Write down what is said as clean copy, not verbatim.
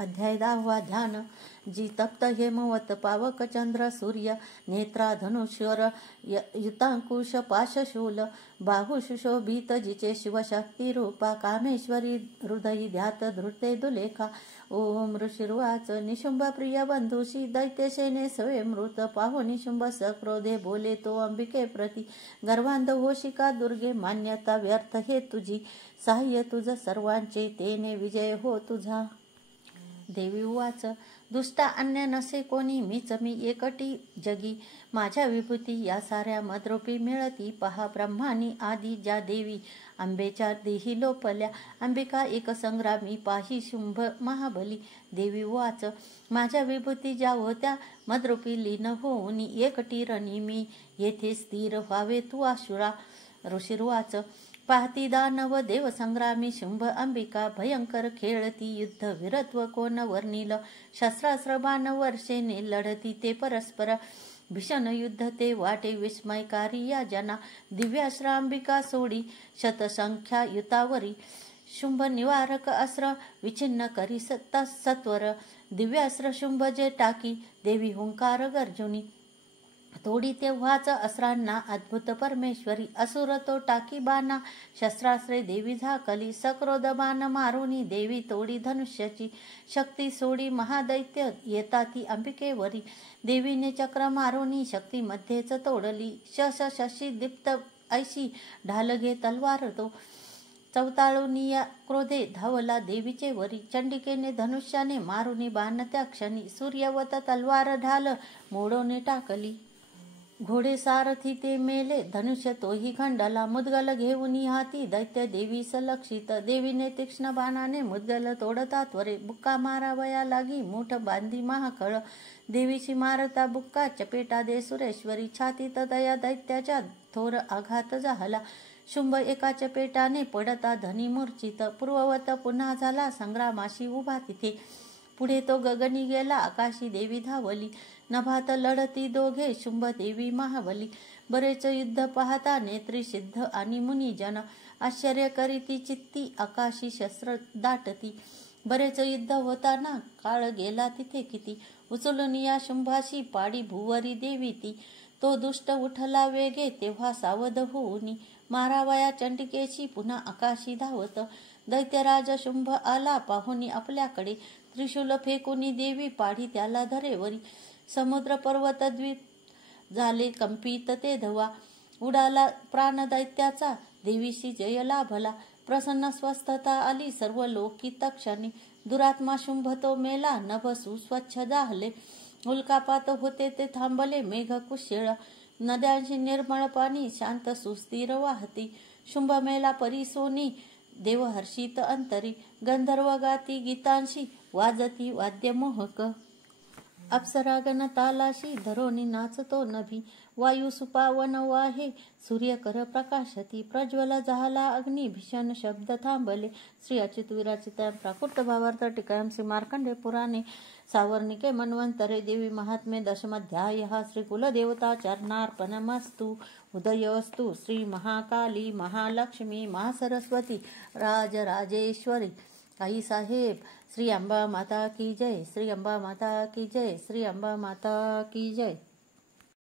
अध्याय 10 ध्यान. जी तप्त हेमवत पावक चंद्र सूर्य नेत्रा धनुष्यर युतांकुश पाशशूल बाहु सुशोभित जिचे शिवशक्ती रूपा कामेश्वरी हृदयी ध्यात धृते दुलेखा. ओम ऋषिर्वाच. निशुंभ प्रिय बंधुशी दैत्यसेने सवे मृत पाहू निशुंभ सक्रोधे बोले तो अंबिके प्रती. गर्वांध होशिका दुर्गे मान्यता व्यर्थ हे तुझी. सहाय्य तुझ सर्वांचे तेने विजय हो तुझा. देवी उवाच. दुष्टा अन्य नसे कोणी मीच मी एकटी जगी. माझ्या विभूती या साऱ्या मद्रूपी मिळती. पहा ब्रह्मानी आदी ज्या देवी अंबेच्या देही लोपल्या. अंबिका एक संग्रामी पाही शुंभ महाबली. देवी उवाच. माझ्या विभूती ज्या होत्या मद्रूपी लीन होऊनी एकटी रणी मी येथे स्थिर व्हावे तू आशुरा. ऋषिर्वाच. पाहती दानव देव संग्रामी शुंभ अंबिका भयंकर खेळती युद्ध वीरत्व कोण वर्णिल. शस्त्रास्त्र बाण वर्षेने लढती ते परस्पर. भीषण युद्ध ते वाटे विस्मयकारी या जना. दिव्यास्त्र अंबिका सोडी शतसंख्या युतावरी. शुंभ निवारक अस्त्र विच्छिन्न करी सत्वर. दिव्यास्त्र शुंभ जे टाकी देवी हुंकार गर्जुनी. तोडी तेव्हाच अस्त्रांना अद्भुत परमेश्वरी. असुर तो टाकी बाणा शस्त्रास्त्रे देवी झाकली. सक्रोध बाण मारुनी देवी तोडी धनुष्याची. शक्ती सोडी महादैत्य येता ती अंबिकेवरी. देवीने चक्र मारुनी शक्ती मध्येच तोडली. शशी दीप्त ऐशी ढाल घे तलवार तो. चवताळुनिया क्रोधे धावला देवीचे वरी. चंडिकेने धनुष्याने मारुनी बाण त्या क्षणी. सूर्यवत तलवार ढाल मोडोने टाकली. घोडे सारथी ते मेले धनुष्य तोही खंडला. मुद्गल घेऊन हाती दैत्य देवीस लक्षित. देवीने तीक्ष्ण बाणाने मुद्गल तोडता त्वरे. बुक्का मारावया लागी मूठ बांधी महाखळ. देवीची मारता बुक्का चपेटा दे सुरेश्वरी. छातीत दया दैत्याच्या थोर आघात झाला. शुंभ एका चपेटाने पडता धनी मूर्छित. पूर्ववत पुन्हा झाला संग्रामाशी उभा तिथे. पुढे तो गगनी गेला आकाशी देवी धावली. नभात लढती दोघे शुंभ देवी महाबली. बरेच युद्ध पाहता नेत्री सिद्ध आणि मुनिजन. आश्चर्य करीती चित्ती आकाशी शस्त्र दाटती. बरेच युद्ध होताना काळ गेला तिथे किती. उचलून या शुंभाशी पाडी भुवरी देवी ती. तो दुष्ट उठला वेगे तेव्हा सावध होऊनी. मारावया चंडिकेशी पुन्हा आकाशी धावत. दैत्यराज शुंभ आला पाहुनी आपल्याकडे. त्रिशूल फेकुनी देवी पाडी त्याला धरेवरी. समुद्र पर्वत द्वीप झाले कंपित ते धवा. उडाला प्राण दैत्याचा देवीशी जय लाभला. प्रसन्न स्वस्थता आली सर्व लोकी तक्षणी. दुरात्मा शुंभ तो मेला नभ सुस्वच्छ जाहले. उल्कापात होते ते थांबले मेघ कुशेळ. नद्यांशी निर्मळ पाणी शांत सुस्थिर वाहती. शुंभ मेला परिसोनी देव हर्षित अंतरी. गंधर्व गाती गीतांशी वाजती वाद्य मोहक. अप्सरागण तालाशी धरोनी नाचतो नभी. वायू सुपावन वाहे सूर्य कर प्रकाशती. प्रज्वल झाला अग्नी भीषण शब्द थांबले. श्री अच्युत विरचित प्राकृत भावार्थ टीकायां श्री मार्कंडेय पुराणे सावर्णिके मन्वंतरे देवी महात्म्ये दशमाध्यायः. श्री कुलदेवता चरणार्पणमस्तु. उदयोस्तु श्री महाकाली महालक्ष्मी महासरस्वती राजराजेश्वरी आई साहेब. श्री अंबा माता की जय. श्री अंबा माता की जय. श्री अंबा माता की जय.